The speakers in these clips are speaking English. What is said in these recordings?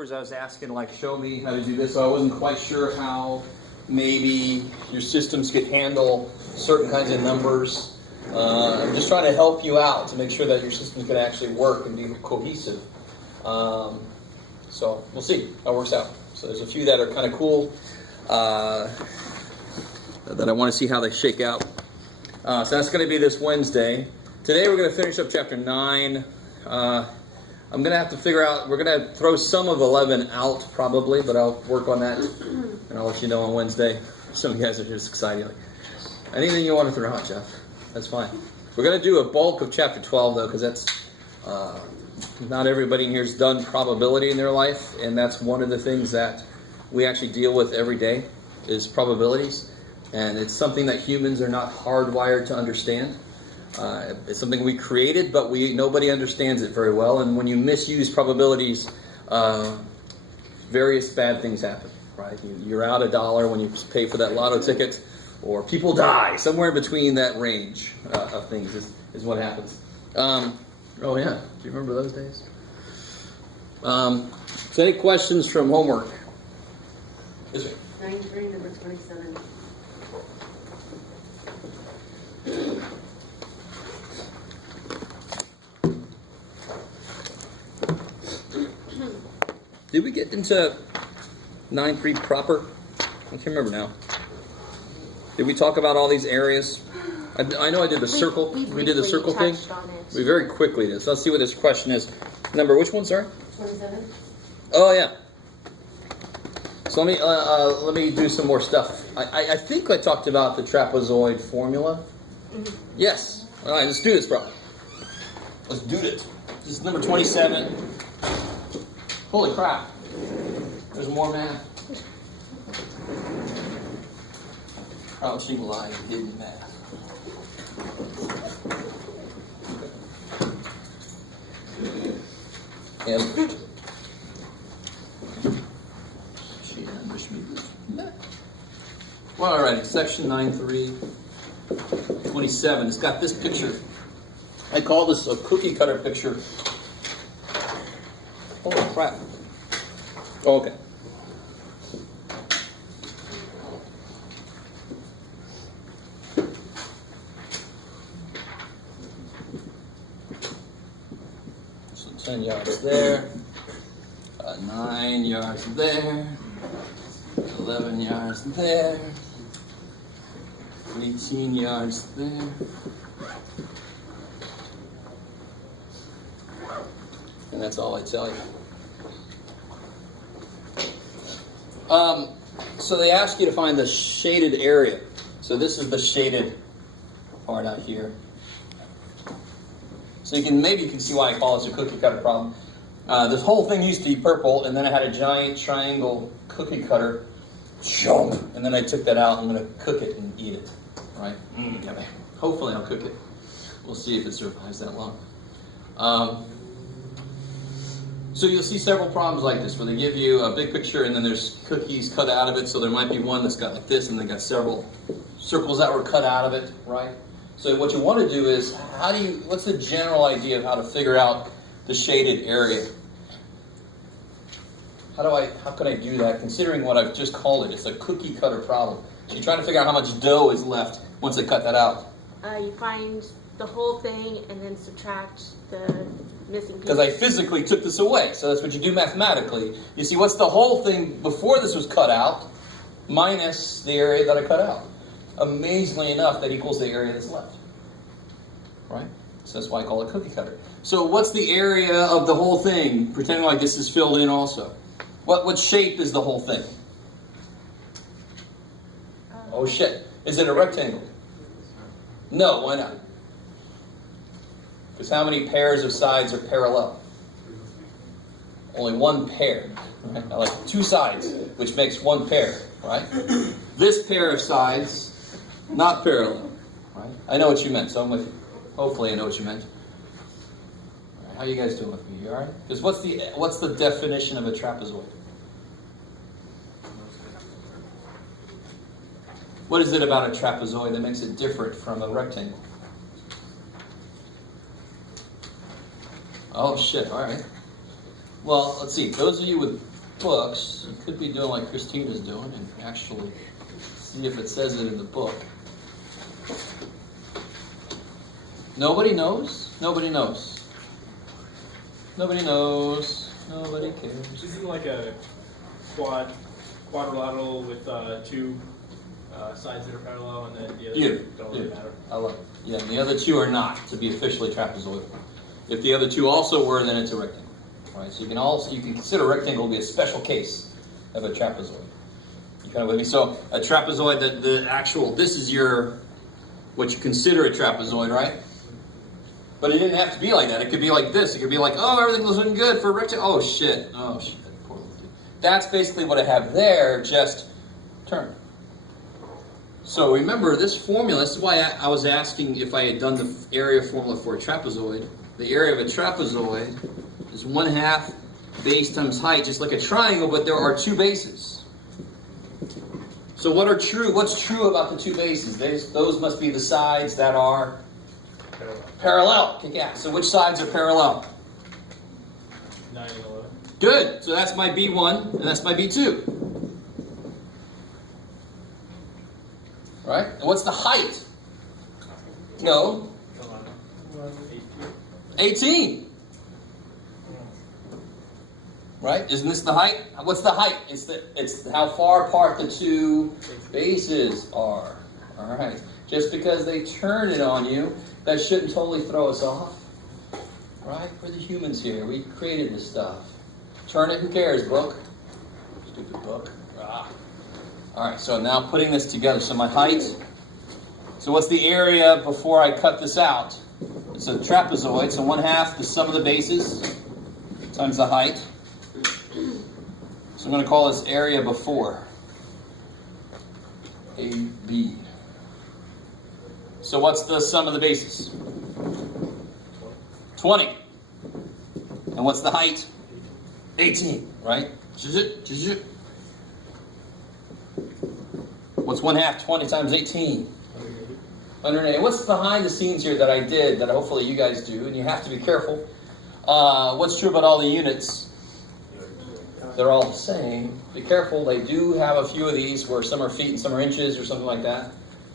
papers, I was asking, like, show me how to do this. So I wasn't quite sure how maybe your systems could handle certain kinds of numbers. I'm just trying to help you out to make sure that your system can actually work and be cohesive. So we'll see how it works out. So there's a few that are kind of cool that I want to see how they shake out. So that's going to be this Wednesday. Today we're going to finish up chapter 9. I'm going to have to figure out, we're going to throw some of 11 out probably, but I'll work on that and I'll let you know on Wednesday. Some of you guys are just excited. Like, anything you want to throw out, Jeff, that's fine. We're going to do a bulk of chapter 12 though, because that's, not everybody in here has done probability in their life, and that's one of the things that we actually deal with every day is probabilities, and it's something that humans are not hardwired to understand. It's something we created, but nobody understands it very well. And when you misuse probabilities, various bad things happen. Right? You're out $1 when you pay for that lotto ticket, or people die. Somewhere in between that range of things is what happens. Oh yeah, do you remember those days? So any questions from homework? Yes, sir. 93, number 27. Did we get into 9.3 proper? I can't remember now. Did we talk about all these areas? I know I did the circle. We did the circle thing. We very quickly did. So let's see what this question is. Number, which one, sorry? 27. Oh, yeah. So let me do some more stuff. I think I talked about the trapezoid formula. Mm-hmm. Yes. All right, let's do this, bro. Let's do this. This is number 27. Holy crap. There's more math. Crouching line, hidden math. And well, alrighty, section 9.3, 27. It's got this picture. I call this a cookie cutter picture. Holy crap. Oh, okay. So 10 yards there, 9 yards there, 11 yards there, 18 yards there. And that's all I tell you. So they ask you to find the shaded area. So this is the shaded part out here. So maybe you can see why I call this a cookie cutter problem. This whole thing used to be purple, and then I had a giant triangle cookie cutter. Jump! And then I took that out. I'm going to cook it and eat it. Right? Yummy. Hopefully I'll cook it. We'll see if it survives that long. So you'll see several problems like this where they give you a big picture and then there's cookies cut out of it. So there might be one that's got like this and they got several circles that were cut out of it, right? So what you want to do is, what's the general idea of how to figure out the shaded area? How can I do that considering what I've just called it? It's a cookie cutter problem. So you're trying to figure out how much dough is left once they cut that out. You find the whole thing and then subtract the missing piece. Because I physically took this away. So that's what you do mathematically. You see, what's the whole thing before this was cut out minus the area that I cut out? Amazingly enough, that equals the area that's left. Right? So that's why I call it cookie cutter. So what's the area of the whole thing? Pretending like this is filled in also. What shape is the whole thing? Oh shit. Is it a rectangle? No, why not? Because how many pairs of sides are parallel? Only one pair. Right? Like two sides, which makes one pair, right? This pair of sides, not parallel. Right? I know what you meant, so I'm with you. Hopefully I know what you meant. All right, how you guys doing with me? You all right? Because what's the definition of a trapezoid? What is it about a trapezoid that makes it different from a rectangle? Oh shit, all right. Well, let's see. Those of you with books, you could be doing like Christina's doing and actually see if it says it in the book. Nobody knows? Nobody knows. Nobody knows. Nobody cares. Isn't like a quadrilateral with two sides that are parallel and then the other two don't really matter? I love it. Yeah, and the other two are not to be officially trapezoidal. If the other two also were, then it's a rectangle. Right? So you can consider a rectangle to be a special case of a trapezoid. You kind of with me? So a trapezoid, this is what you consider a trapezoid, right? But it didn't have to be like that. It could be like this. It could be like, oh, everything was looking good for a rectangle. Oh shit. Oh shit. Poor little dude. That's basically what I have there, just turn. So remember this formula, this is why I was asking if I had done the area formula for a trapezoid. The area of a trapezoid is 1/2 base times height, just like a triangle, but there are two bases. So what's true about the two bases? Those must be the sides that are parallel. Yeah. So which sides are parallel? 9 and 11. Good. So that's my B1 and that's my B2. Right? And what's the height? No. 18. Right? Isn't this the height? What's the height? It's how far apart the two bases are. All right. Just because they turn it on you, that shouldn't totally throw us off. Right? We're the humans here. We created this stuff. Turn it, who cares, book? Stupid book. Ah. All right, so now putting this together. So my height. So what's the area before I cut this out? It's a trapezoid, so 1/2 the sum of the bases times the height. So I'm going to call this area before. AB. So what's the sum of the bases? 20. And what's the height? 18, right? What's 1/2 20 times 18? 180. What's behind the scenes here that I did that hopefully you guys do, and you have to be careful. What's true about all the units? They're all the same. Be careful, they do have a few of these where some are feet and some are inches or something like that.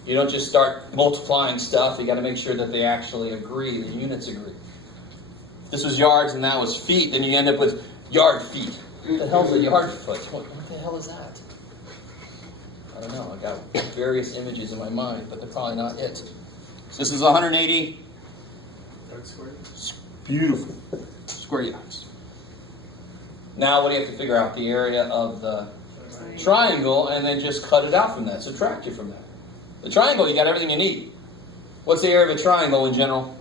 You don't just start multiplying stuff. You got to make sure that they actually agree, the units agree. If this was yards and that was feet, then you end up with yard feet. What the hell's a yard foot? What the hell is that? I don't know. I got various images in my mind, but they're probably not it. So this is 180. Beautiful. Square yards. Now what do you have to figure out? The area of the triangle, and then just cut it out from that. Subtract it from that. The triangle, you got everything you need. What's the area of a triangle in general?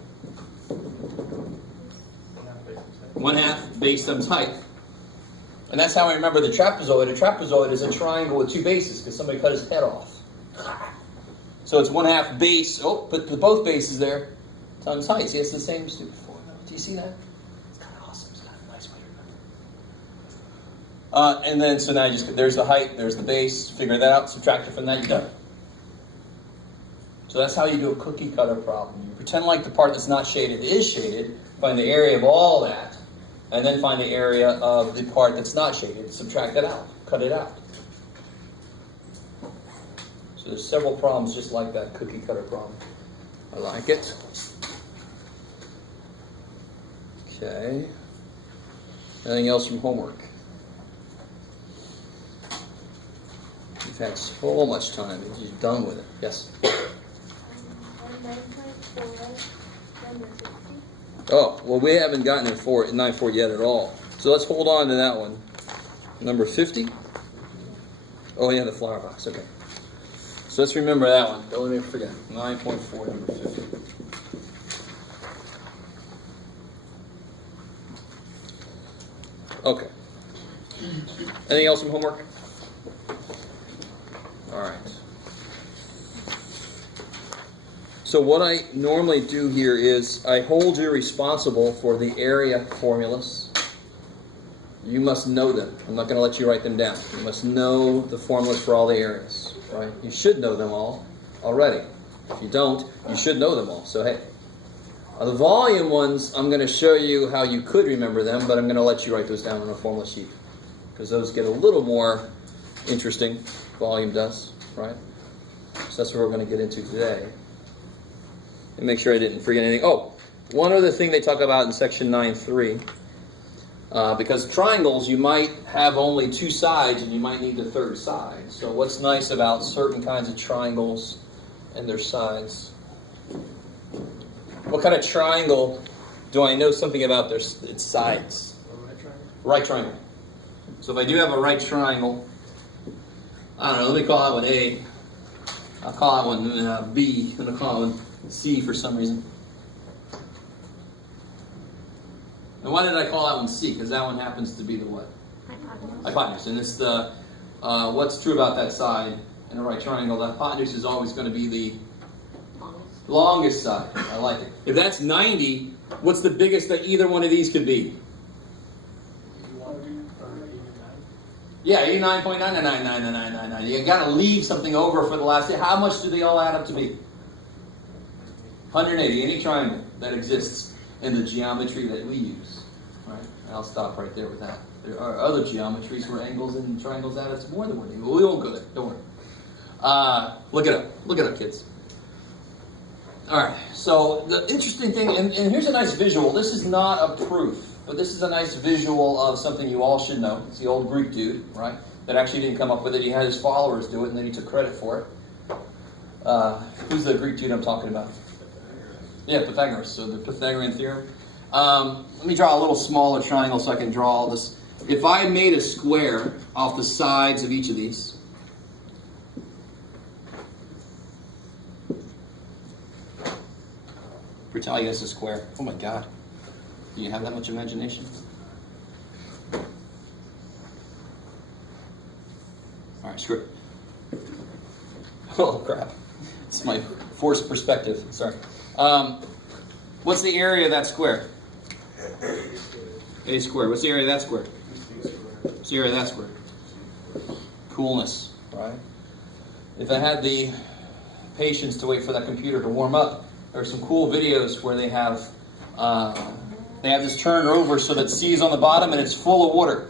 1/2 base times height. And that's how I remember the trapezoid. A trapezoid is a triangle with two bases because somebody cut his head off. So it's 1/2 base. Oh, put both bases there times height. See, it's the same stupid formula. Do you see that? It's kind of awesome. It's kind of a nice way to remember. And then, so now there's the height, there's the base. Figure that out. Subtract it from that. You're done. So that's how you do a cookie cutter problem. You pretend like the part that's not shaded is shaded. Find the area of all that. And then find the area of the part that's not shaded. Subtract that out. Cut it out. So there's several problems just like that cookie cutter problem. I like it. Okay. Anything else from homework? You've had so much time. You're done with it. Yes? Oh, well, we haven't gotten to 9.4 yet at all. So let's hold on to that one. Number 50? Oh, yeah, the flower box. Okay. So let's remember that one. Don't let me forget. 9.4, number 50. Okay. Anything else from homework? All right. So what I normally do here is I hold you responsible for the area formulas. You must know them. I'm not going to let you write them down. You must know the formulas for all the areas, right? You should know them all already. If you don't, you should know them all. So hey, The volume ones, I'm going to show you how you could remember them, but I'm going to let you write those down on a formula sheet because those get a little more interesting. Volume does, right? So that's what we're going to get into today. And make sure I didn't forget anything. Oh, one other thing they talk about in section 9.3. Because triangles, you might have only two sides and you might need the third side. So what's nice about certain kinds of triangles and their sides? What kind of triangle do I know something about its sides? A right triangle. Right triangle. So if I do have a right triangle, I don't know, let me call that one A. I'll call that one B, and I'll call that one C for some reason. And why did I call that one C? Because that one happens to be the what? Hypotenuse. And it's the, what's true about that side in a right triangle, the hypotenuse is always going to be the longest side. I like it. If that's 90, what's the biggest that either one of these could be? Yeah, 89.9999999. You got to leave something over for the last. How much do they all add up to be? 180. Any triangle that exists in the geometry that we use. Right? I'll stop right there with that. There are other geometries where angles and triangles add up to more than 180. We won't go there. Don't worry. Look it up. Look it up, kids. All right. So the interesting thing, and here's a nice visual. This is not a proof. But this is a nice visual of something you all should know. It's the old Greek dude, right? That actually didn't come up with it. He had his followers do it, and then he took credit for it. Who's the Greek dude I'm talking about? Yeah, Pythagoras. So the Pythagorean theorem. Let me draw a little smaller triangle so I can draw all this. If I made a square off the sides of each of these, for telling you this is a square. Oh my God. Do you have that much imagination? All right, screw it. Oh, crap. It's my forced perspective. Sorry. What's the area of that square? A squared. What's the area of that square? What's the area of that square? Coolness, right? If I had the patience to wait for that computer to warm up, there are some cool videos where they have this turned over so that C is on the bottom and it's full of water.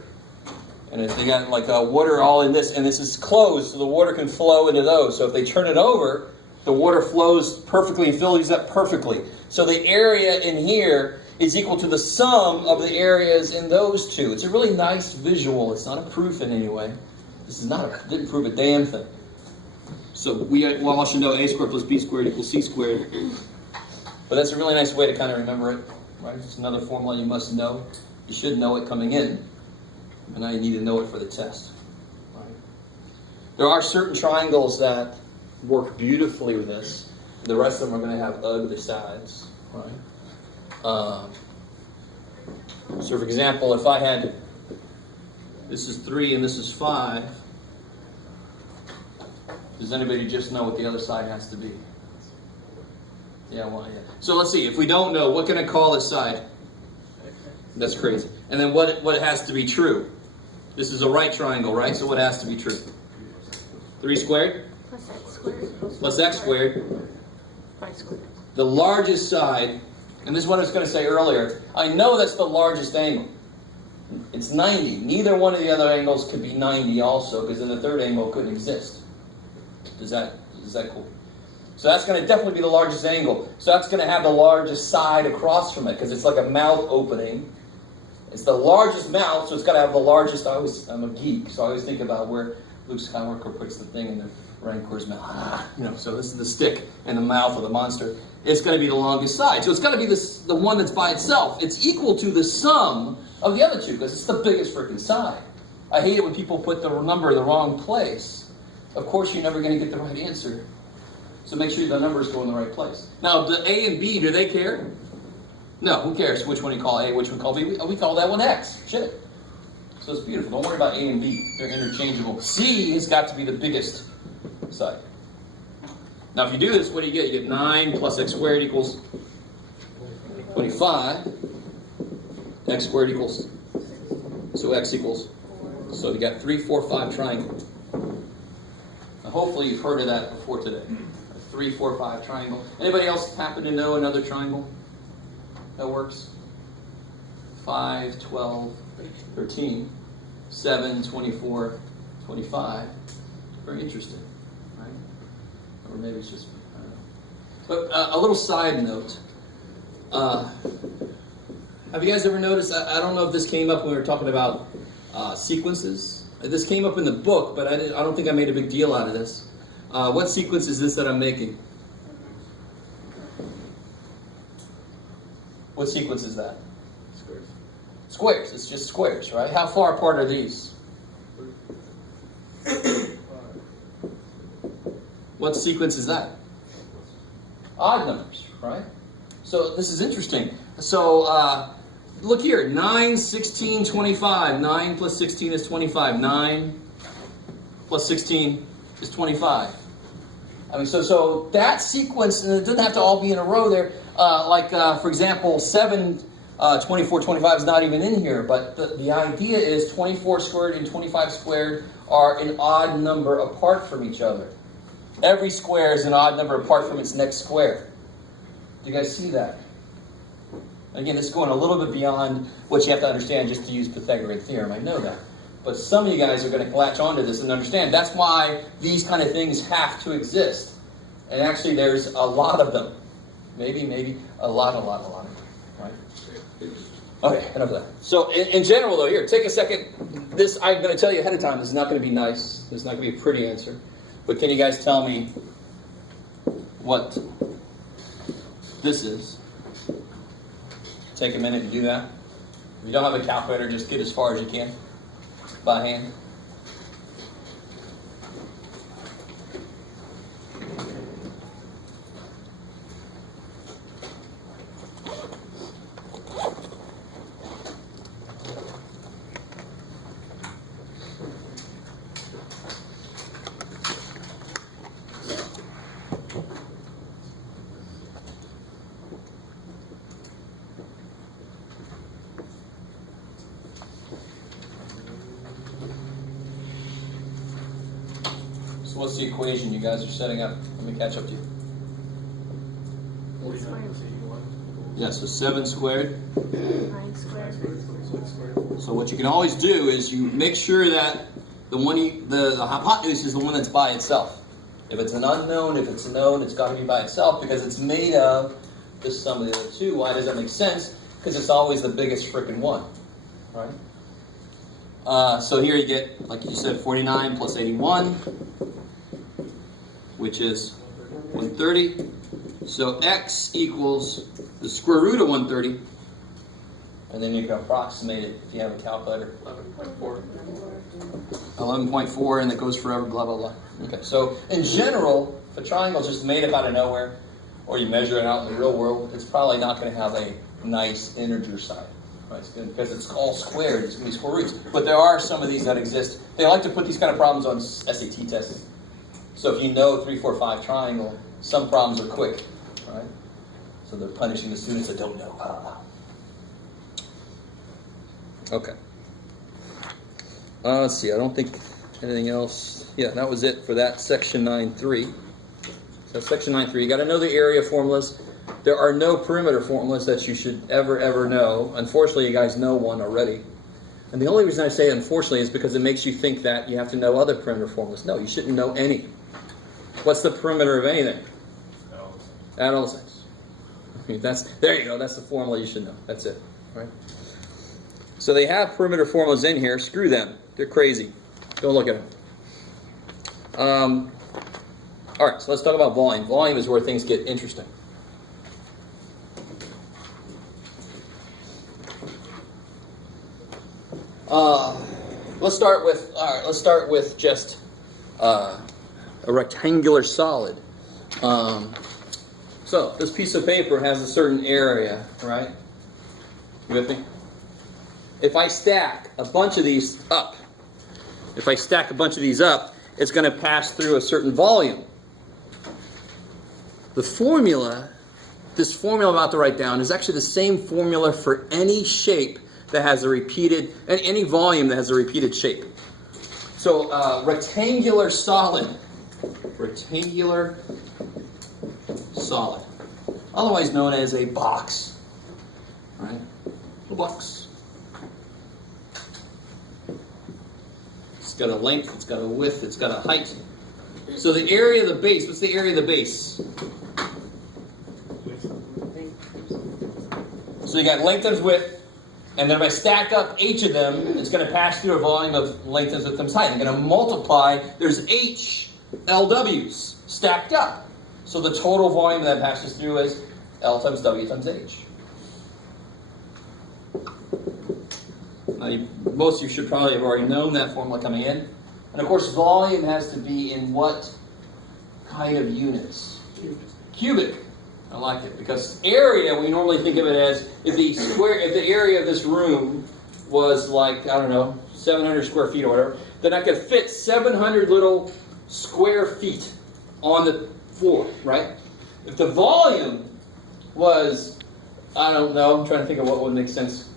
And they got like water all in this, and this is closed so the water can flow into those. So if they turn it over, the water flows perfectly and fills up perfectly. So the area in here is equal to the sum of the areas in those two. It's a really nice visual. It's not a proof in any way. This is not didn't prove a damn thing. So we all should know A squared plus B squared equals C squared. But that's a really nice way to kind of remember it. Right? It's another formula you must know. You should know it coming in. And now you need to know it for the test. Right? There are certain triangles that work beautifully with this. The rest of them are going to have ugly sides. Right? So for example, if I had, this is 3 and this is 5, does anybody just know what the other side has to be? Yeah, well, yeah. So let's see. If we don't know, what can I call this side? That's crazy. And then what has to be true? This is a right triangle, right? So what has to be true? 3 squared? Plus x squared. Plus x squared. 5 squared. The largest side, and this is what I was going to say earlier, I know that's the largest angle. It's 90. Neither one of the other angles could be 90 also, because then the third angle couldn't exist. Is that cool? So that's going to definitely be the largest angle. So that's going to have the largest side across from it, because it's like a mouth opening. It's the largest mouth, so it's got to have the largest. I'm a geek, so I always think about where Luke Skywalker puts the thing in the Rancor's mouth. So this is the stick in the mouth of the monster. It's going to be the longest side. So it's got to be the one that's by itself. It's equal to the sum of the other two, because it's the biggest freaking side. I hate it when people put the number in the wrong place. Of course, you're never going to get the right answer. So make sure the numbers go in the right place. Now, the A and B, do they care? No, who cares which one you call A, which one you call B? We call that one X. Shit. So it's beautiful. Don't worry about A and B. They're interchangeable. C has got to be the biggest side. Now, if you do this, what do you get? You get 9 plus x squared equals 25. X squared equals, so x equals. So you got 3, 4, 5 triangle. Now, hopefully you've heard of that before today. 3, 4, 5 triangle. Anybody else happen to know another triangle? that works? 5, 12, 13, 7, 24, 25. Very interesting, right? Or maybe it's just, I don't know. But a little side note. Have you guys ever noticed, I don't know if this came up when we were talking about sequences. This came up in the book, but I don't think I made a big deal out of this. What sequence is this that I'm making? What sequence is that? Squares. Squares. It's just squares, right? How far apart are these? What sequence is that? Odd numbers, right? So this is interesting. So look here, 9, 16, 25. 9 plus 16 is 25. 9 plus 16 is 25. I mean, so that sequence, and it doesn't have to all be in a row there. For example, 7, 24, 25 is not even in here, but the idea is 24 squared and 25 squared are an odd number apart from each other. Every square is an odd number apart from its next square. Do you guys see that? Again, this is going a little bit beyond what you have to understand just to use Pythagorean theorem. I know that. But some of you guys are going to latch onto this and understand that's why these kind of things have to exist. And actually, there's a lot of them. Maybe a lot of them, right? Okay, enough of that. So in general, though, here, take a second. This, I'm going to tell you ahead of time, this is not going to be nice. This is not going to be a pretty answer. But can you guys tell me what this is? Take a minute and do that. If you don't have a calculator, just get as far as you can by hand. So what's the equation you guys are setting up? Let me catch up to you. 49 plus 81. Yeah, so 7 squared. 9 squared. So what you can always do is you make sure that the hypotenuse is the one that's by itself. If it's an unknown, if it's a known, it's got to be by itself because it's made of the sum of the other two. Why does that make sense? Because it's always the biggest frickin' one, right? So here you get, like you said, 49 plus 81, which is 130. So x equals the square root of 130. And then you can approximate it if you have a calculator. 11.4. 11.4, and that goes forever, blah, blah, blah. Okay, so in general, if a triangle is just made up out of nowhere, or you measure it out in the real world, it's probably not going to have a nice integer side. Right? Because it's all squared, it's going to be square roots. But there are some of these that exist. They like to put these kind of problems on SAT tests. So if you know 3, 4, 5 triangle, some problems are quick, right? So they're punishing the students that don't know. Okay. Let's see, I don't think anything else. Yeah, that was it for that section 9.3. So section 9.3, you got to know the area formulas. There are no perimeter formulas that you should ever know. Unfortunately, you guys know one already. And the only reason I say unfortunately is because it makes you think that you have to know other perimeter formulas. No, you shouldn't know any. What's the perimeter of anything? Add all things. I mean, there you go, that's the formula you should know. That's it, right? So they have perimeter formulas in here. Screw them. They're crazy. Don't look at them. All right, so let's talk about volume. Volume is where things get interesting. Let's start with just a rectangular solid. So this piece of paper has a certain area, right? You with me? If I stack a bunch of these up, it's going to pass through a certain volume. This formula I'm about to write down is actually the same formula for any shape that has a repeated, any volume that has a repeated shape. So rectangular solid, otherwise known as a box. right? Little blocks. It's got a length, it's got a width, it's got a height. So the area of the base, what's the area of the base? So you got length times width, and then if I stack up h of them, it's going to pass through a volume of length times width times height. I'm going to multiply, there's h LWs stacked up. So the total volume that passes through is L times W times H. Now most of you should probably have already known that formula coming in. And of course, volume has to be in what kind of units? Cubic. I like it, because area, we normally think of it as if the area of this room was like, I don't know, 700 square feet or whatever, then I could fit 700 little square feet on the floor, right? If the volume was, I don't know, I'm trying to think of what would make sense,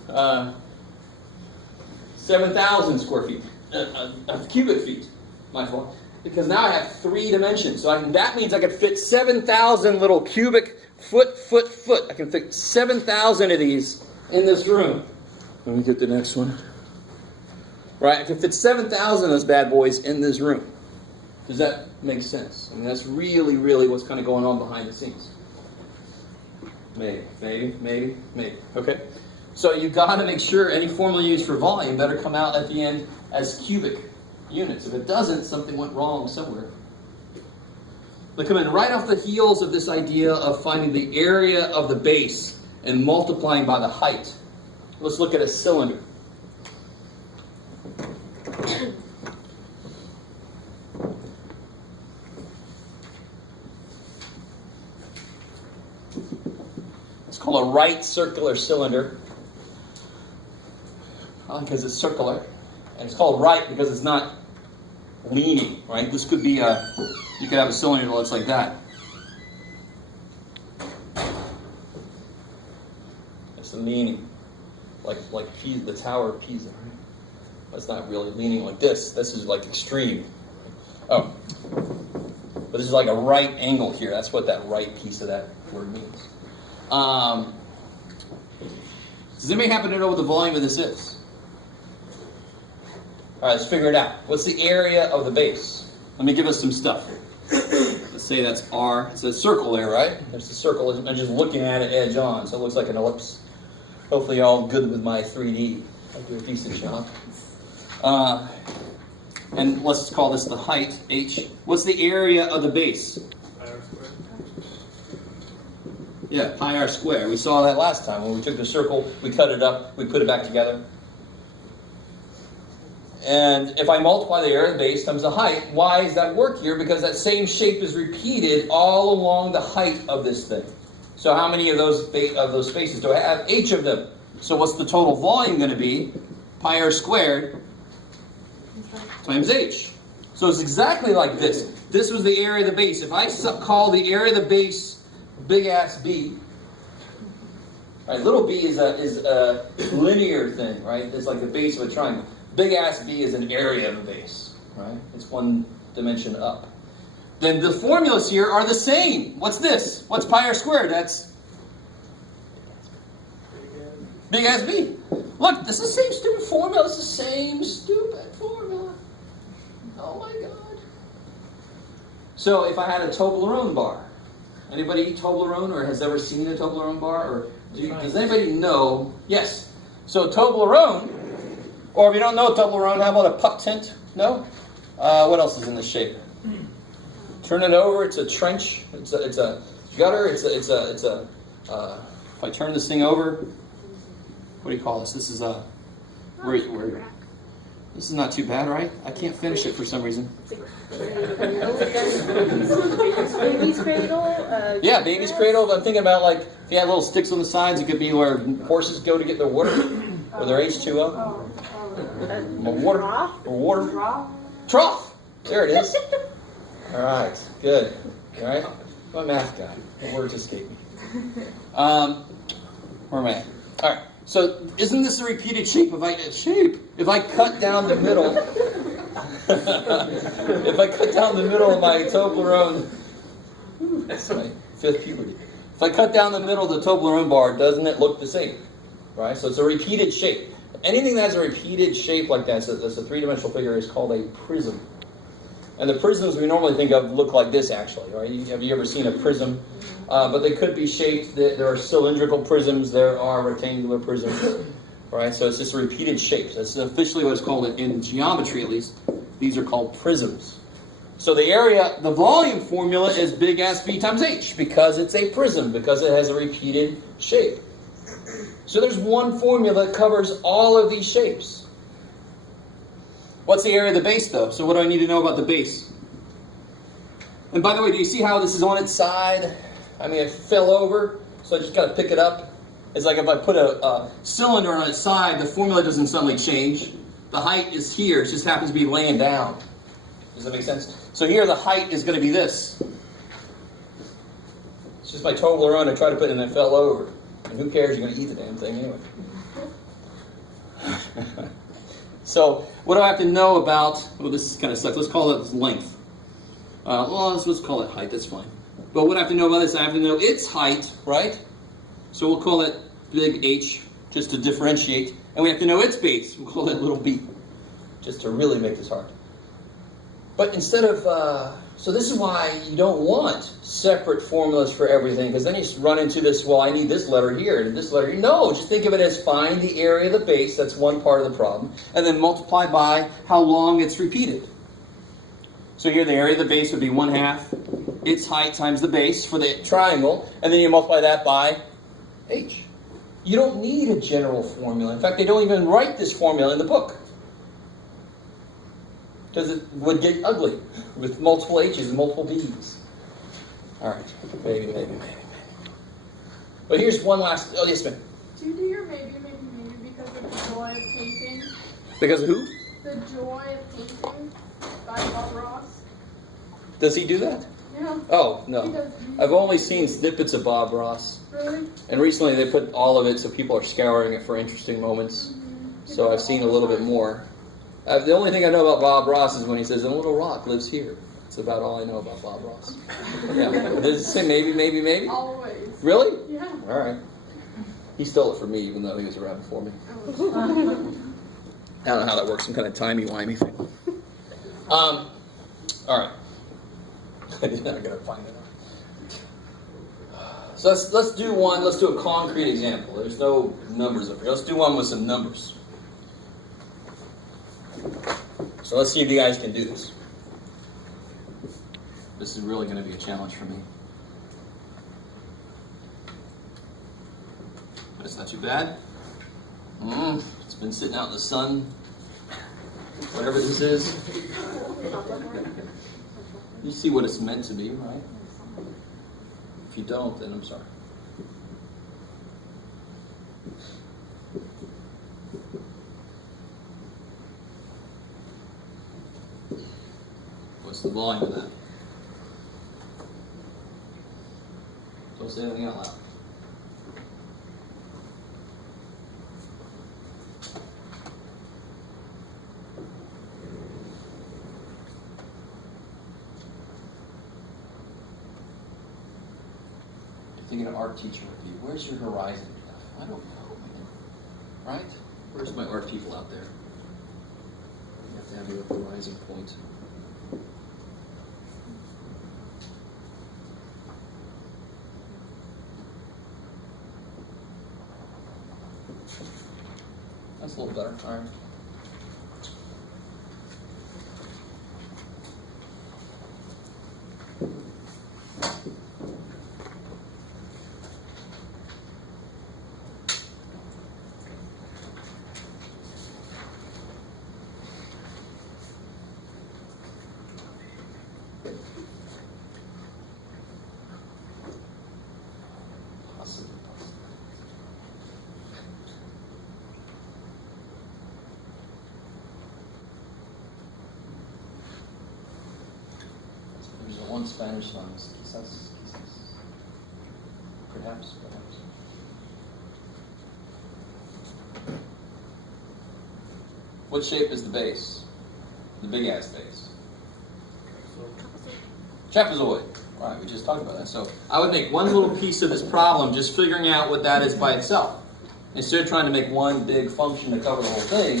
7,000 square feet, of cubic feet, my fault. Because now I have 3 dimensions. So that means I could fit 7,000 little cubic foot. I can fit 7,000 of these in this room. Let me get the next one. Right, I can fit 7,000 of those bad boys in this room. Does that make sense? I mean, that's really, really what's kind of going on behind the scenes. Maybe. Okay? So you've got to make sure any formula used for volume better come out at the end as cubic units. If it doesn't, something went wrong somewhere. They come in right off the heels of this idea of finding the area of the base and multiplying by the height. Let's look at a cylinder. It's called a right circular cylinder. Because it's circular. And it's called right because it's not leaning, right? This could be you could have a cylinder that looks like that. It's leaning, like the Tower of Pisa, right? That's not really leaning like this. This is like extreme. Oh, but this is like a right angle here. That's what that right piece of that word means. Does anybody happen to know what the volume of this is? All right, let's figure it out. What's the area of the base? Let me give us some stuff. Let's say that's R. It's a circle there, right? There's a circle. I'm just looking at it edge on, so it looks like an ellipse. Hopefully you're all good with my 3D. I do a decent job. And let's call this the height, H. What's the area of the base? Pi r squared. Yeah, pi r squared. We saw that last time when we took the circle, we cut it up, we put it back together. And if I multiply the area of the base times the height, why does that work here? Because that same shape is repeated all along the height of this thing. So how many of those spaces do I have? H of them. So what's the total volume going to be? Pi r squared times H. So it's exactly like this. This was the area of the base. If I call the area of the base big ass B, right? Little b is a linear thing, right? It's like the base of a triangle. Big ass B is an area of a base, right? It's one dimension up. Then the formulas here are the same. What's this? What's pi r squared? That's big ass B. Look, this is the same stupid formula. It's the same stupid formula. Oh my God. So if I had a Toblerone bar, anybody eat Toblerone or has ever seen a Toblerone bar? Or does anybody know? Yes. So Toblerone, or if you don't know Toblerone, how about a puck tent? No? What else is in this shape? Turn it over. It's a trench. It's a gutter. It's a. If I turn this thing over, what do you call this? This is a. Where? This is not too bad, right? I can't finish it for some reason. Baby's cradle. Yeah, baby's cradle. I'm thinking about like if you had little sticks on the sides, it could be where horses go to get their water or their H2O. Water. Trough. There it is. All right, good. All right, I'm a math guy. The words escape me. Where am I at? All right. So isn't this a repeated shape? If I cut down the middle, if I cut down the middle of my Toblerone, that's my fifth puberty. If I cut down the middle of the Toblerone bar, doesn't it look the same? right? So it's a repeated shape. Anything that has a repeated shape like that, that's a three-dimensional figure, is called a prism. And the prisms we normally think of look like this, actually, right? Have you ever seen a prism? But they could be shaped. There are cylindrical prisms. There are rectangular prisms, right? So it's just a repeated shape. That's officially what it's called in geometry, at least. These are called prisms. So the volume formula is big as B times H because it's a prism, because it has a repeated shape. So there's one formula that covers all of these shapes. What's the area of the base, though? So what do I need to know about the base? And by the way, do you see how this is on its side? I mean, it fell over, so I just got to pick it up. It's like if I put a cylinder on its side, the formula doesn't suddenly change. The height is here. It just happens to be laying down. Does that make sense? So here the height is going to be this. It's just my Toblerone I tried to put in and it fell over. And who cares? You're going to eat the damn thing anyway. So what do I have to know about, well, this kind of sucks. Let's call it length. Let's call it height. That's fine. But what I have to know about this, I have to know its height, right? So we'll call it big H, just to differentiate. And we have to know its base. We'll call it little b, just to really make this hard. But instead of, so this is why you don't want separate formulas for everything, because then you run into this, well, I need this letter here and this letter here. No, just think of it as find the area of the base, that's one part of the problem, and then multiply by how long it's repeated. So here the area of the base would be 1/2 its height times the base for the triangle, and then you multiply that by h. You don't need a general formula. In fact, they don't even write this formula in the book, because it would get ugly with multiple h's and multiple b's. All right, maybe. But here's one last, oh yes ma'am. Do you do your maybe because of the joy of painting? Because of who? The joy of painting by Bob Ross. Does he do that? Yeah. Oh, He no. does. I've only seen snippets of Bob Ross. Really? And recently they put all of it so people are scouring it for interesting moments. So I've seen a little bit more. The only thing I know about Bob Ross is when he says, a little rock lives here. That's about all I know about Bob Ross. Yeah. Does it say maybe? Always. Really? Yeah. All right. He stole it from me, even though he was around before me. I don't know how that works, some kind of timey-wimey thing. All right. I'm going to find it out. So let's do one. Let's do a concrete example. There's no numbers up here. Let's do one with some numbers. So let's see if you guys can do this. This is really going to be a challenge for me. But it's not too bad. It's been sitting out in the sun. Whatever this is. You see what it's meant to be, right? If you don't, then I'm sorry. What's the volume of that? Don't say anything out loud. Thinking an art teacher would be, where's your horizon? I don't know, man. Right? Where's my art people out there? You have to have your horizon point. That's a little better. All right. One Spanish song is quizás. Perhaps. What shape is the base? The big ass base. Trapezoid. Right, we just talked about that. So I would make one little piece of this problem just figuring out what that is by itself. Instead of trying to make one big function to cover the whole thing,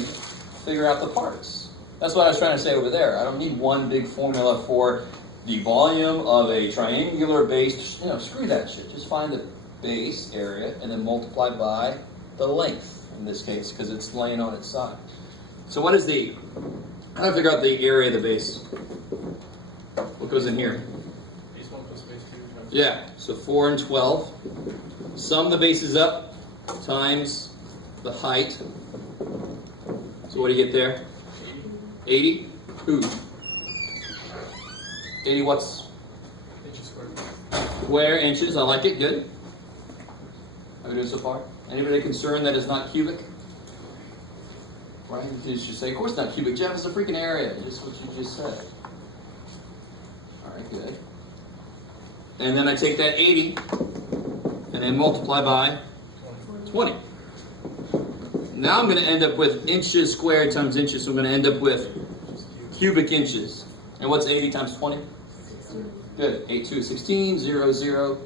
figure out the parts. That's what I was trying to say over there. I don't need one big formula for the volume of a triangular base. Screw that shit. Just find the base area and then multiply by the length, in this case, because it's laying on its side. So what is how do I figure out the area of the base? What goes in here? Base 1 plus base 2 times. Yeah, so 4 and 12. Sum the bases up times the height. So what do you get there? 80? Ooh. 80 what's? Inches squared. Square inches. I like it. Good. How are we doing so far? Anybody concerned that it's not cubic? Right? You should say, of course not cubic. Jeff, it's a freaking area. Just what you just said. All right, good. And then I take that 80 and then multiply by 20. Now I'm going to end up with inches squared times inches. So I'm going to end up with cubic inches. And what's 80 times 20? 16. Good. 8, 2, 16, 0, 0.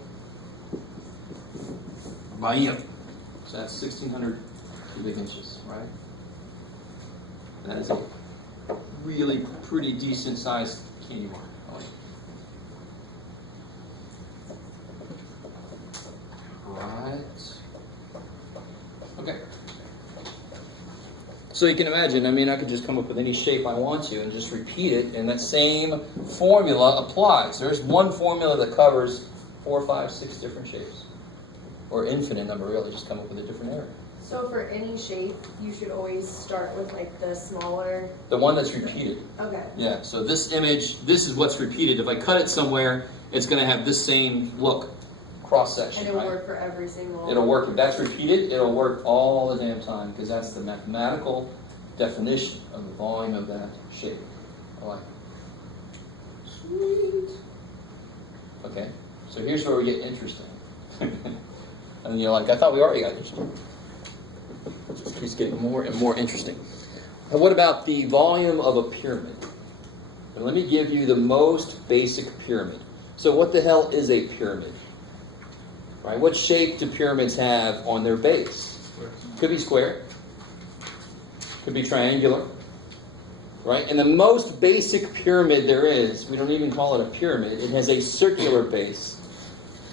Bam. So that's 1,600 cubic inches, right? That is a really pretty decent sized candy bar. I like it. Right. Okay. So you can imagine, I could just come up with any shape I want to and just repeat it, and that same formula applies. There's one formula that covers 4, 5, 6 different shapes. Or infinite number, really, just come up with a different area. So for any shape, you should always start with like the smaller. The one that's repeated. Okay. Yeah, so this image, this is what's repeated. If I cut it somewhere, it's going to have this same look, cross-section, And it'll right? work for every single. It'll work. If that's repeated, it'll work all the damn time, because that's the mathematical definition of the volume of that shape. I like it. Sweet. Okay, so here's where we get interesting. And you're like, I thought we already got interesting. It just keeps getting more and more interesting. And what about the volume of a pyramid? And let me give you the most basic pyramid. So what the hell is a pyramid? Right? What shape do pyramids have on their base? Square. Could be square. Could be triangular. Right? And the most basic pyramid there is, we don't even call it a pyramid. It has a circular base.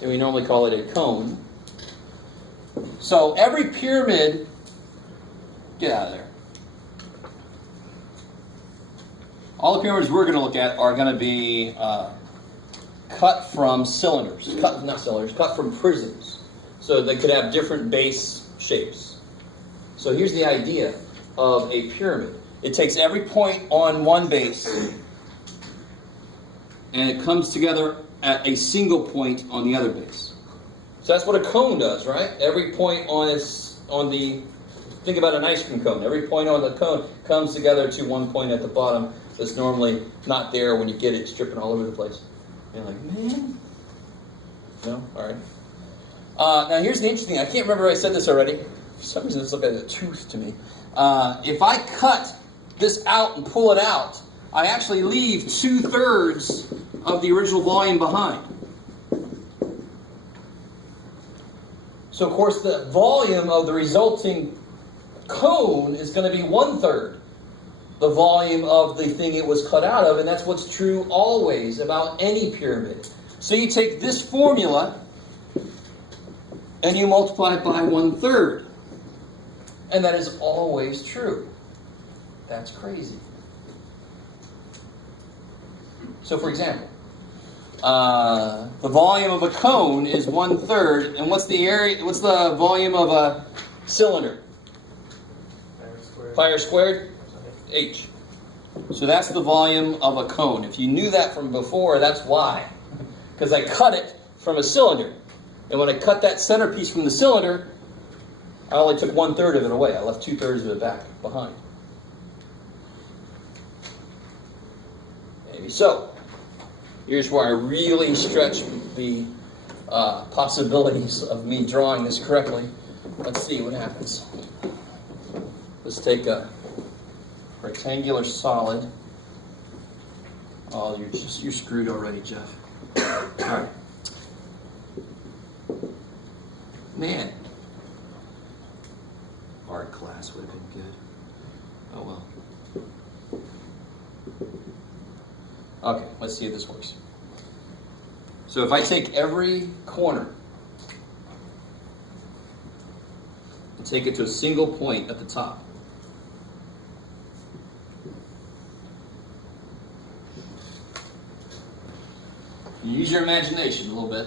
And we normally call it a cone. So every pyramid, get out of there. All the pyramids we're going to look at are going to be cut from cylinders. Cut from prisms. So they could have different base shapes. So here's the idea of a pyramid. It takes every point on one base, and it comes together at a single point on the other base. So that's what a cone does, right? Every point think about an ice cream cone. Every point on the cone comes together to one point at the bottom that's normally not there when you get it stripping all over the place. And you're like, man. No? All right. Now here's the interesting thing. I can't remember if I said this already. For some reason this looks like a tooth to me. If I cut this out and pull it out, I actually leave 2/3 of the original volume behind. So of course the volume of the resulting cone is going to be 1/3 the volume of the thing it was cut out of, and that's what's true always about any pyramid. So you take this formula and you multiply it by 1/3, and that is always true. That's crazy. So for example, the volume of a cone is 1/3, and what's the area? What's the volume of a cylinder? Pi r squared, h. So that's the volume of a cone. If you knew that from before, that's why. Because I cut it from a cylinder, and when I cut that centerpiece from the cylinder, I only took 1/3 of it away. I left 2/3 of it behind. Maybe so. Here's where I really stretch the possibilities of me drawing this correctly. Let's see what happens. Let's take a rectangular solid. Oh, you're screwed already, Jeff. All right. Okay, let's see if this works. So if I take every corner and take it to a single point at the top. You use your imagination a little bit.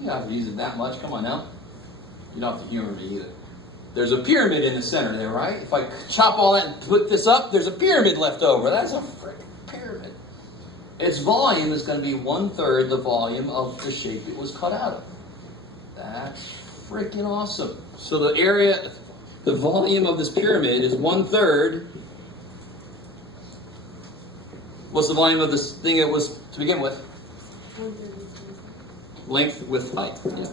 You don't have to use it that much. Come on now. You don't have to humor me either. There's a pyramid in the center there, right? If I chop all that and put this up, there's a pyramid left over. That's a freaking pyramid. Its volume is going to be 1/3 the volume of the shape it was cut out of. That's freaking awesome. So the volume of this pyramid is 1/3. What's the volume of this thing it was to begin with? Length with height. Yeah.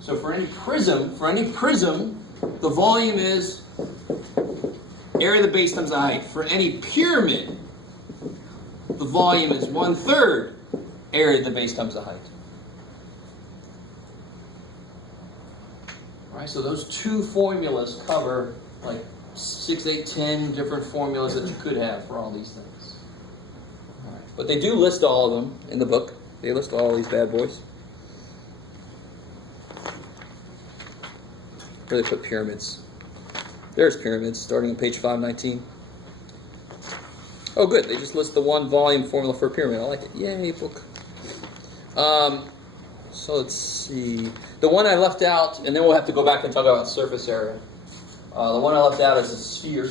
So for any prism, the volume is area of the base times the height. For any pyramid, the volume is 1/3 area of the base times the height. All right, so those two formulas cover like 6, 8, 10 different formulas that you could have for all these things. All right. But they do list all of them in the book. They list all these bad boys. Where they put pyramids. There's pyramids, starting on page 519. Oh, good. They just list the one volume formula for a pyramid. I like it. Yay, book. So let's see. The one I left out, and then we'll have to go back and talk about surface area. The one I left out is a sphere.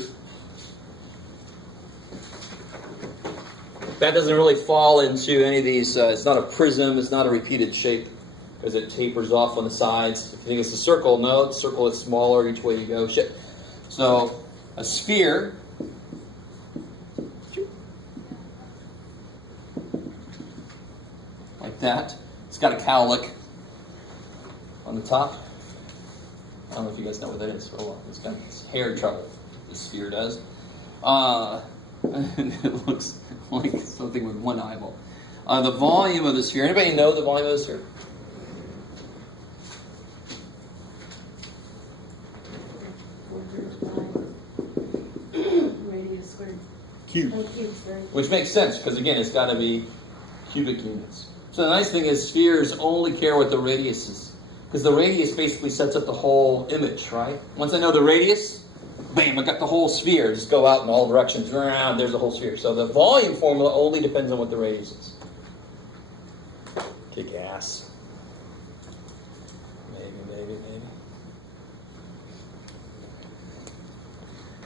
That doesn't really fall into any of these. It's not a prism. It's not a repeated shape because it tapers off on the sides. If you think it's a circle, no, the circle is smaller each way you go. So a sphere like that. It's got a cowlick on the top. I don't know if you guys know what that is. Oh, it's got hair trouble. The sphere does. And it looks like something with one eyeball. The volume of the sphere. Anybody know the volume of the sphere? Radius squared. Cube. Oh, cube squared. Which makes sense because again, it's got to be cubic units. So the nice thing is spheres only care what the radius is. Because the radius basically sets up the whole image, right? Once I know the radius, bam, I got the whole sphere. Just go out in all directions. There's the whole sphere. So the volume formula only depends on what the radius is. Kick ass. Maybe.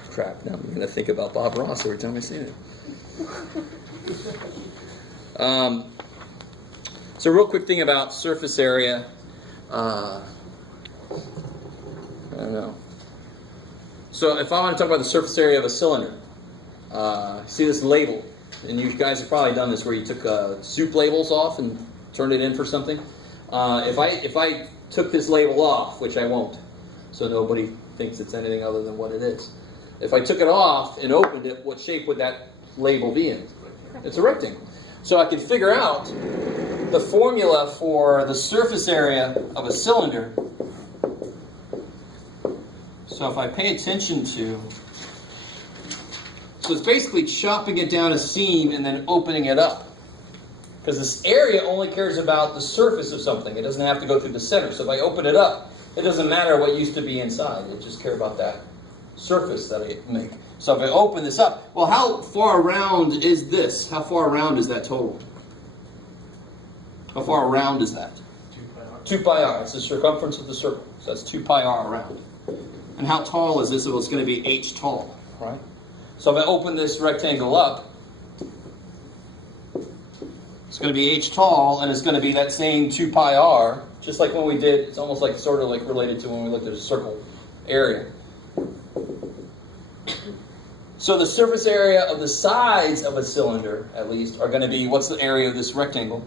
Crap, now I'm going to think about Bob Ross every time I see it. So real quick thing about surface area. I don't know. So if I want to talk about the surface area of a cylinder, see this label, and you guys have probably done this where you took soup labels off and turned it in for something. If I took this label off, which I won't, so nobody thinks it's anything other than what it is. If I took it off and opened it, what shape would that label be in? It's a rectangle. So I can figure out the formula for the surface area of a cylinder. So if I pay attention to, so it's basically chopping it down a seam and then opening it up. Because this area only cares about the surface of something. It doesn't have to go through the center. So if I open it up, it doesn't matter what used to be inside. It just cares about that surface that I make. So if I open this up, well, how far around is this? How far around is that total? How far around is that? 2 pi r. It's the circumference of the circle. So that's 2 pi r around. And how tall is this? Well, it's going to be h tall, right? So if I open this rectangle up, it's going to be h tall, and it's going to be that same 2 pi r, just like when we did, it's almost like sort of like related to when we looked at a circle area. So the surface area of the sides of a cylinder, at least, are going to be, what's the area of this rectangle?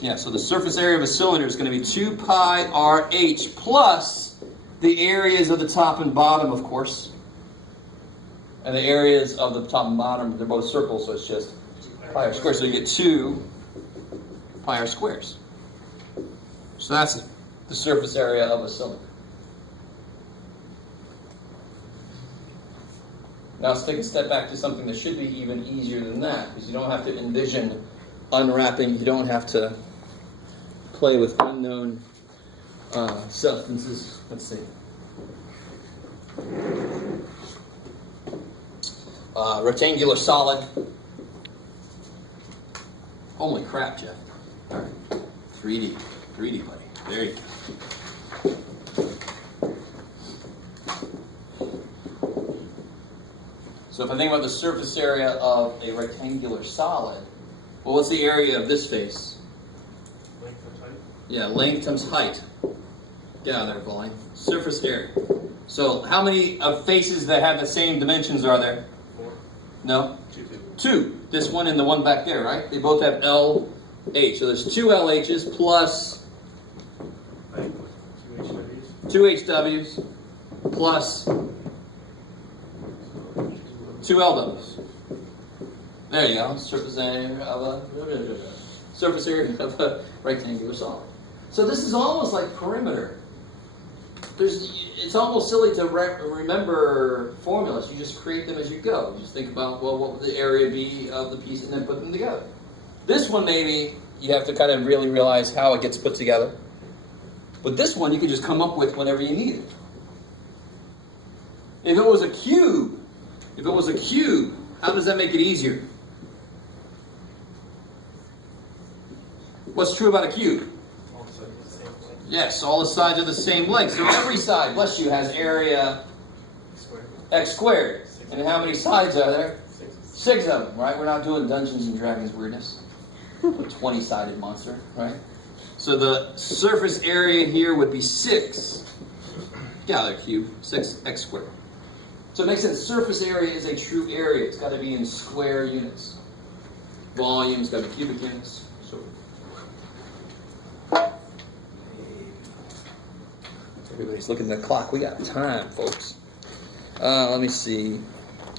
Yeah, so the surface area of a cylinder is going to be 2 pi RH plus the areas of the top and bottom, of course. And the areas of the top and bottom, they're both circles, so it's just pi r squared. So you get 2 pi r squares. So that's the surface area of a cylinder. Now let's take a step back to something that should be even easier than that, because you don't have to envision unwrapping. You don't have to play with unknown substances. Let's see. Rectangular solid. Holy crap, Jeff. All right. 3D, buddy. There you go. So if I think about the surface area of a rectangular solid, well, what's the area of this face? Length and height. Yeah, length times height. Get out of there, volume. Surface area. So how many of faces that have the same dimensions are there? 4. No? 2. 2. This one and the one back there, right? They both have LH. So there's 2 LHs plus Height. 2 HWs. 2 HWs plus 2 LWs. There you go. Surface area of a rectangular solid. So this is almost like perimeter. It's almost silly to remember formulas. You just create them as you go. You just think about, well, what would the area be of the piece, and then put them together. This one, maybe, you have to kind of really realize how it gets put together. But this one, you can just come up with whenever you need it. If it was a cube, how does that make it easier? What's true about a cube? All sides are the same length. Yes, all the sides are the same length. So every side, bless you, has area Square. x squared. And how many sides are there? 6. 6 of them, right? We're not doing Dungeons and Dragons weirdness. A 20-sided monster, right? So the surface area here would be 6. Get out of there, cube. 6x squared. So it makes sense. Surface area is a true area. It's got to be in square units. Volume's got to be cubic units. So everybody's looking at the clock. We got time, folks. Let me see.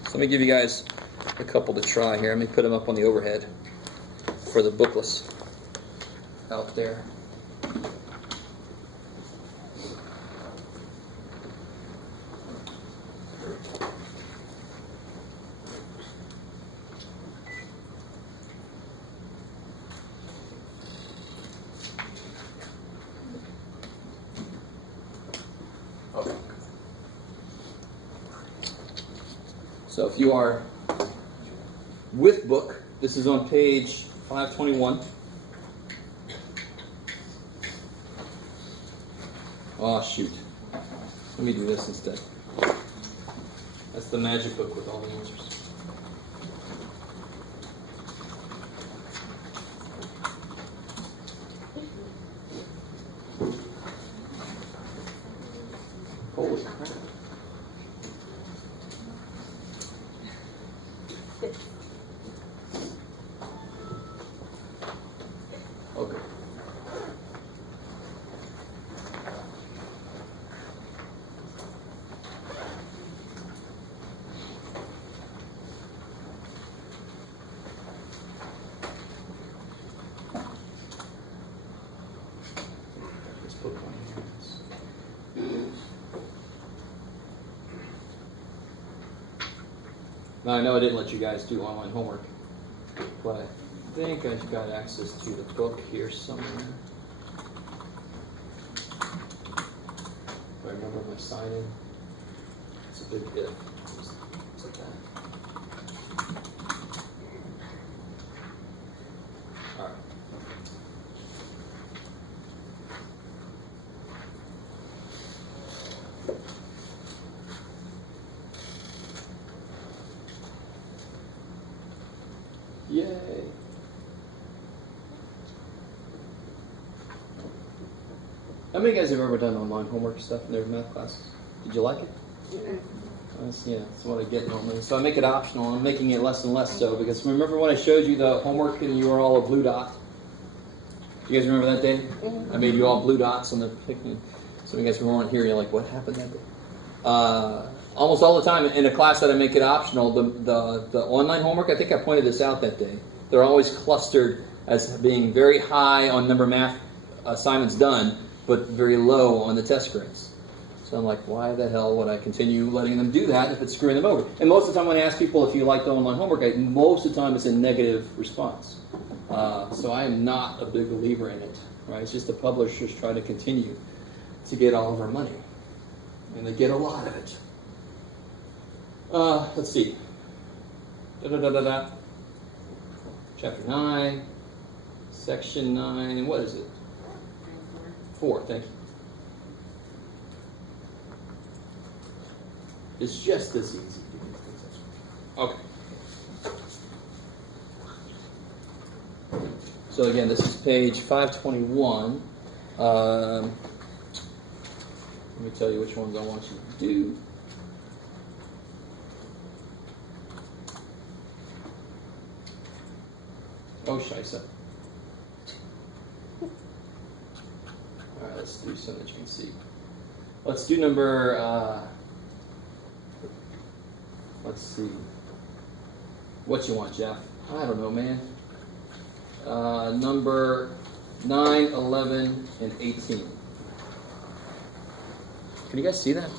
So let me give you guys a couple to try here. Let me put them up on the overhead for the booklets out there. So if you are with book, this is on page 521. Oh, shoot. Let me do this instead. That's the magic book with all the answers. Holy crap. Okay. Let's put one here. Now I know I didn't let you guys do online homework, but I think I've got access to the book here somewhere. If I remember my sign in, it's a big if. It's like that. All right. Yay. How many of you guys have ever done online homework stuff in their math classes? Did you like it? That's what I get normally. So I make it optional. I'm making it less and less so, because remember when I showed you the homework and you were all a blue dot? You guys remember that day? I made you all blue dots on the picnic. Some of you guys weren't here, you're like, what happened that day? Almost all the time in a class that I make it optional, the online homework, I think I pointed this out that day, they're always clustered as being very high on number of math assignments done, but very low on the test grades. So So I'm like, why the hell would I continue letting them do that if it's screwing them over? And most of the time when I ask people if you like the online homework, most of the time it's a negative response. So I am not a big believer in it. Right? It's just the publishers try to continue to get all of our money. And they get a lot of it. Let's see. Chapter 9, section 9, what is it? 4, thank you. It's just this easy. Okay. So again, this is page 521. Let me tell you which ones I want you to do. Oh, scheisse. Alright, let's do some that you can see. Let's do number, let's see. What you want, Jeff? I don't know, man. Number 9, 11, and 18. Can you guys see that?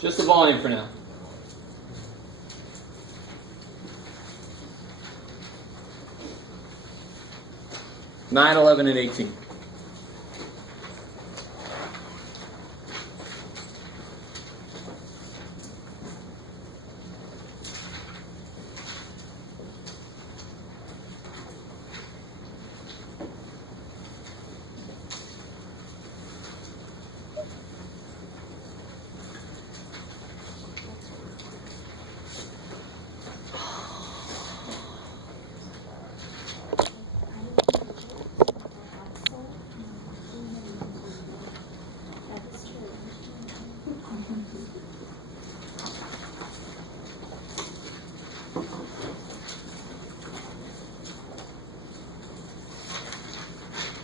Just the volume for now. Nine, 11, and 18.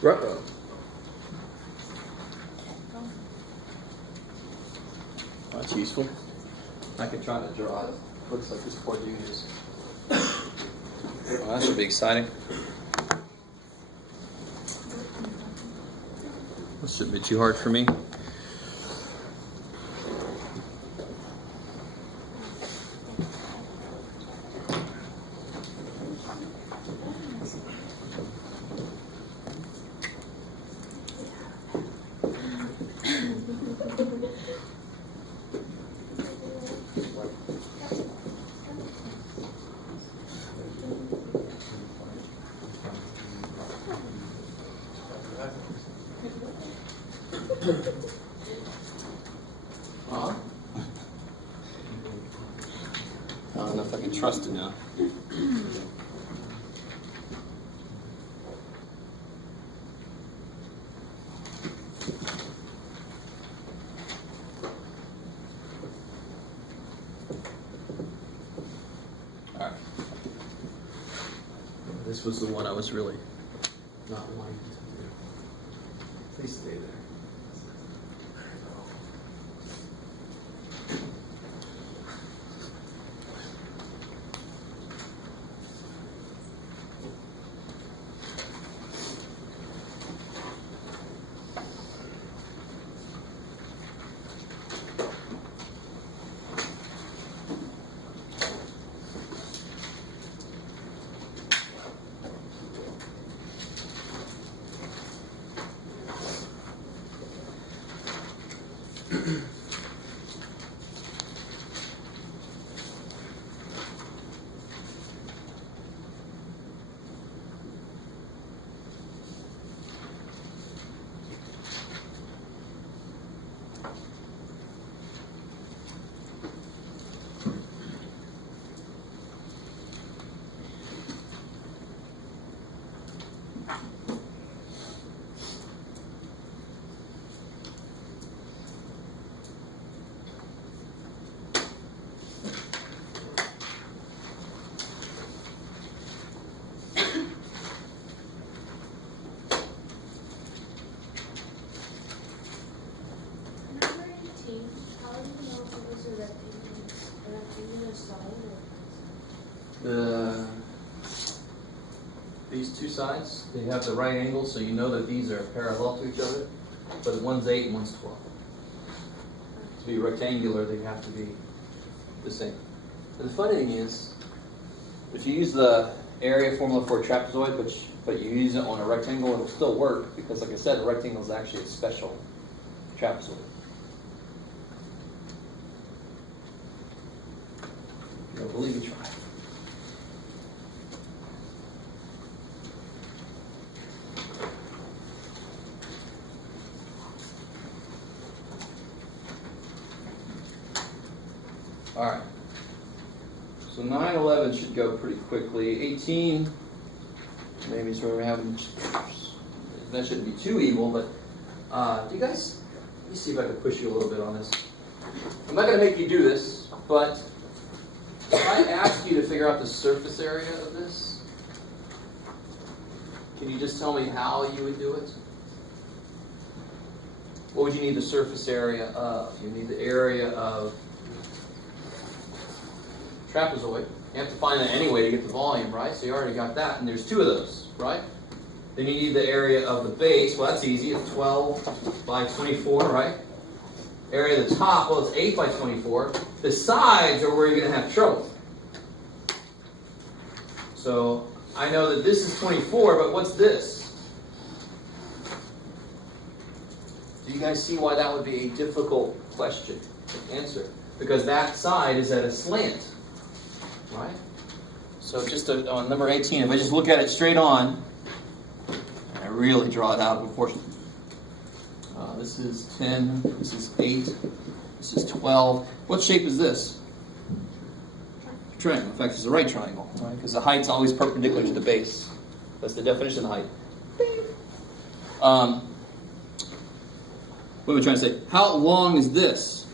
Ruh-roh. That's useful. I could try to draw it. Looks like this poor dude is. Well, that should be exciting. This shouldn't be too hard for me. Huh? I don't know if I can trust it now. Alright. This was the one I was really not wanting to do. Please stay there. sides. They have the right angle, so you know that these are parallel to each other. But one's 8 and one's 12. To be rectangular, they have to be the same. And the funny thing is, if you use the area formula for a trapezoid, but you use it on a rectangle, it'll still work because, like I said, the rectangle is actually a special trapezoid. If you don't believe me, try. All right. So 9, 11 should go pretty quickly. 18, maybe is where we're having. That shouldn't be too evil, but do you guys? Let me see if I can push you a little bit on this. I'm not going to make you do this, but if I ask you to figure out the surface area of this, can you just tell me how you would do it? What would you need the surface area of? You need the area of trapezoid. You have to find that anyway to get the volume, right? So you already got that, and there's 2 of those, right? Then you need the area of the base. Well, that's easy. It's 12 by 24, right? Area of the top, well, it's 8 by 24. The sides are where you're going to have trouble. So I know that this is 24, but what's this? Do you guys see why that would be a difficult question to answer? Because that side is at a slant. Right? So just on number 18, if I just look at it straight on, and I really draw it out of proportion. This is 10, this is 8, this is 12. What shape is this? Triangle. In fact, it's the right triangle, right? Because the height's always perpendicular to the base. That's the definition of height. What am I trying to say? How long is this?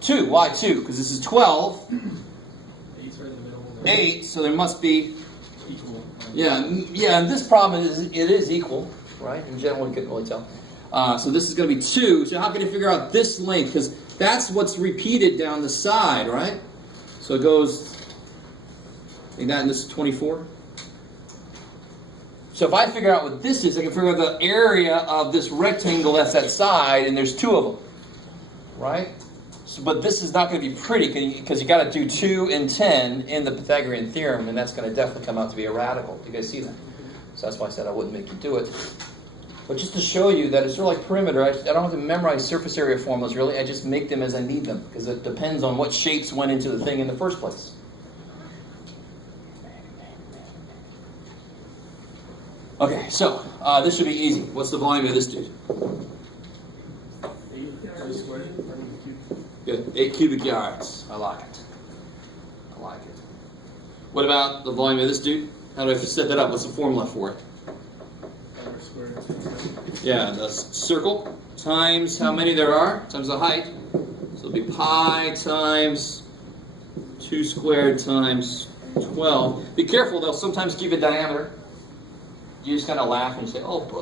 2. Why 2? Because this is 12. 8's right in the middle. 8, so there must be Equal. Yeah. And this problem it is equal, right? In general, you couldn't really tell. So this is going to be 2. So how can you figure out this length? Because that's what's repeated down the side, right? So it goes like that, and this is 24. So if I figure out what this is, I can figure out the area of this rectangle that's that side, and there's 2 of them, right? So, but this is not going to be pretty because you got to do 2 and 10 in the Pythagorean theorem, and that's going to definitely come out to be a radical. Do you guys see that? So that's why I said I wouldn't make you do it. But just to show you that it's sort of like perimeter, I don't have to memorize surface area formulas really. I just make them as I need them because it depends on what shapes went into the thing in the first place. Okay, so this should be easy. What's the volume of this dude? 8 squared. Good. 8 cubic yards. I like it. I like it. What about the volume of this dude? How do I set that up? What's the formula for it? Squared. Yeah, the circle times how many there are, times the height. So it'll be pi times 2 squared times 12. Be careful, they'll sometimes give you a diameter. You just kind of laugh and say, oh, book.